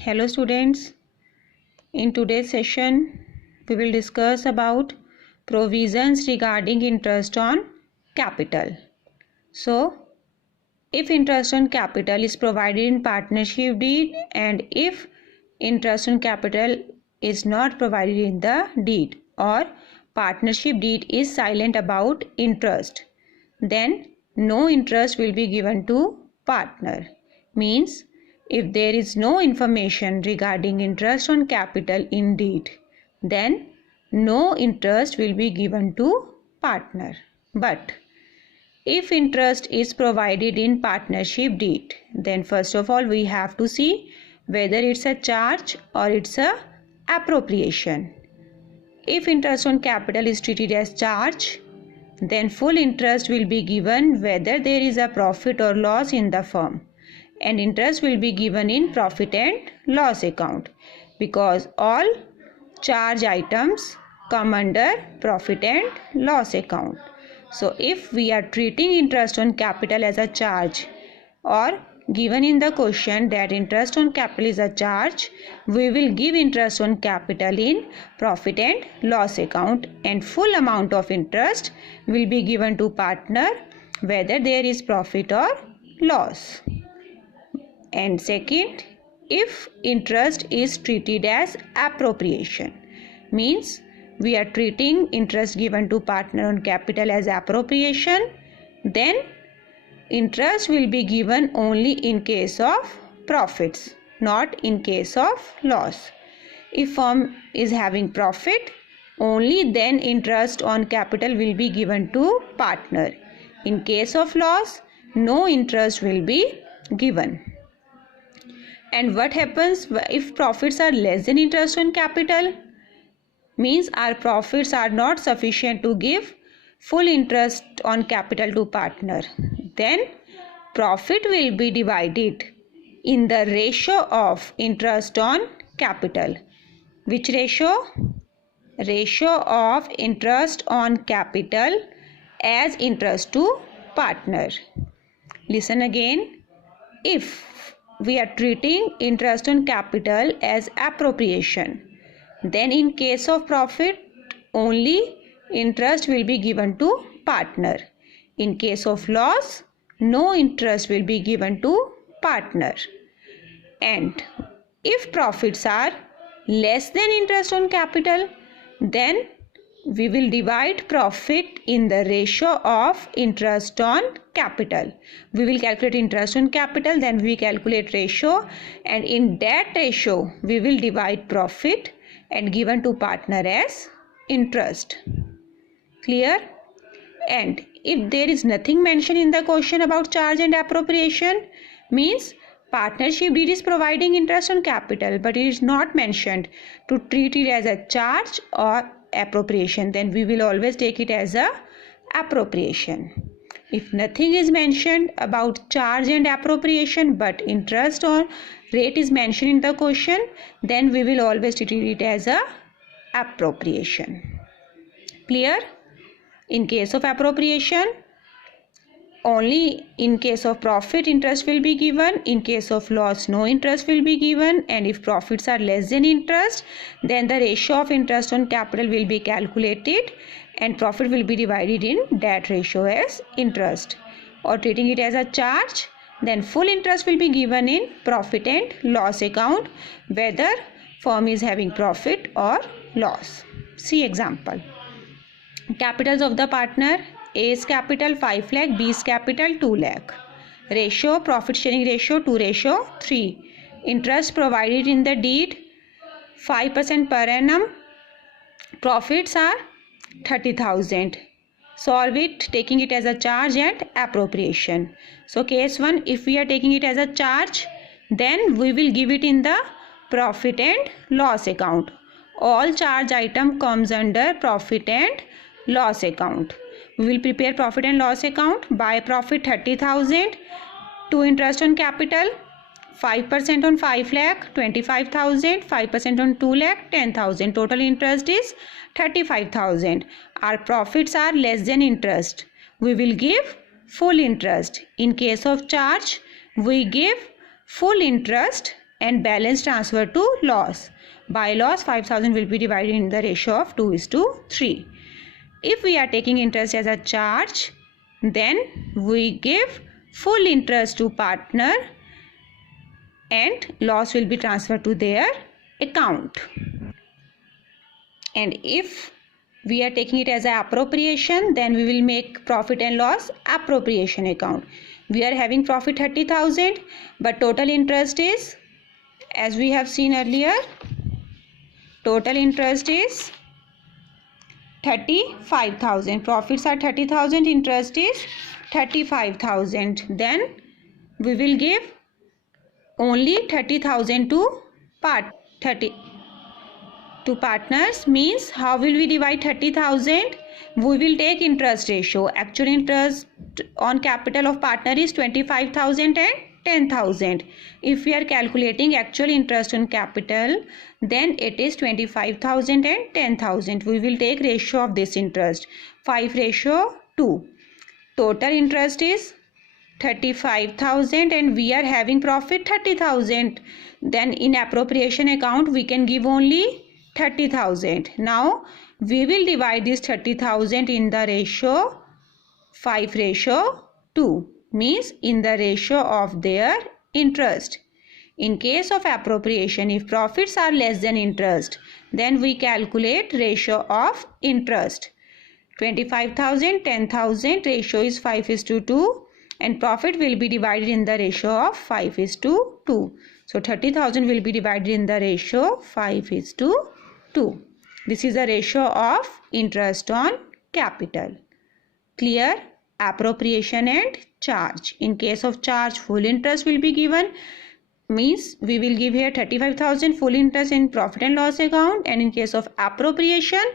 Hello students, in today's session we will discuss about provisions regarding interest on capital. So, if interest on capital is provided in partnership deed and if interest on capital is not provided in the deed or partnership deed is silent about interest, then no interest will be given to partner. Means if there is no information regarding interest on capital in deed, then no interest will be given to partner. But if interest is provided in partnership deed, then first of all we have to see whether it's a charge or it's a appropriation. If interest on capital is treated as charge, then full interest will be given whether there is a profit or loss in the firm, and interest will be given in profit and loss account because all charge items come under profit and loss account. So if we are treating interest on capital as a charge or given in the question that interest on capital is a charge, we will give interest on capital in profit and loss account and full amount of interest will be given to partner whether there is profit or loss. And second, if interest is treated as appropriation, means we are treating interest given to partner on capital as appropriation, then interest will be given only in case of profits, not in case of loss. If firm is having profit, only then interest on capital will be given to partner. In case of loss, no interest will be given. And what happens if profits are less than interest on capital? Means our profits are not sufficient to give full interest on capital to partner. Then profit will be divided in the ratio of interest on capital. Which ratio? Ratio of interest on capital as interest to partner. Listen again. If we are treating interest on capital as appropriation, then in case of profit only interest will be given to partner. In case of loss, no interest will be given to partner. And if profits are less than interest on capital, then we will divide profit in the ratio of interest on capital. We will calculate interest on capital, then we calculate ratio, and in that ratio we will divide profit and given to partner as interest. Clear? And if there is nothing mentioned in the question about charge and appropriation, means partnership deed is providing interest on capital but it is not mentioned to treat it as a charge or appropriation, then we will always take it as a appropriation. If nothing is mentioned about charge and appropriation but interest or rate is mentioned in the question, then we will always treat it as a appropriation. Clear? In case of appropriation, only in case of profit interest will be given, in case of loss no interest will be given, and if profits are less than interest, then the ratio of interest on capital will be calculated and profit will be divided in that ratio as interest. Or treating it as a charge, then full interest will be given in profit and loss account whether firm is having profit or loss. See example. Capitals of the partner: A's capital 5 lakh, B's capital 2 lakh. Ratio, profit sharing ratio 2:3. Interest provided in the deed 5% per annum. Profits are 30,000. Solve it taking it as a charge and appropriation. So case 1, if we are taking it as a charge, then we will give it in the profit and loss account. All charge item comes under profit and loss account. We will prepare profit and loss account. By profit 30,000 to interest on capital, 5% on 5 lakh 25,000, 5% on 2 lakh 10,000. Total interest is 35,000. Our profits are less than interest. We will give full interest. In case of charge, we give full interest and balance transferred to loss. By loss, 5,000 will be divided in the ratio of 2:3. If we are taking interest as a charge, then we give full interest to partner and loss will be transferred to their account. And if we are taking it as an appropriation, then we will make profit and loss appropriation account. We are having profit 30,000, but total interest is, as we have seen earlier, total interest is 35,000. Profits are 30,000, interest is 35,000. Then we will give only 30,000 to partners. Means how will we divide 30,000? We will take interest ratio. Actual interest on capital of partner is 25,000 and 10,000. If we are calculating actual interest on capital, then it is 25,000 and 10,000. We will take ratio of this interest, 5:2. Total interest is 35,000 and we are having profit 30,000. Then in appropriation account we can give only 30,000. Now we will divide this 30,000 in the ratio 5:2, means in the ratio of their interest. In case of appropriation, if profits are less than interest, then we calculate ratio of interest. 25,000, 10,000, ratio is 5:2 and profit will be divided in the ratio of 5:2. So 30,000 will be divided in the ratio 5:2. This is the ratio of interest on capital. Clear? Appropriation and charge. In case of charge, full interest will be given, means we will give here 35,000 full interest in profit and loss account, and in case of appropriation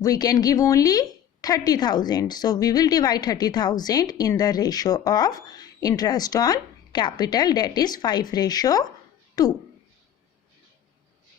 we can give only 30,000. So we will divide 30,000 in the ratio of interest on capital, that is 5:2.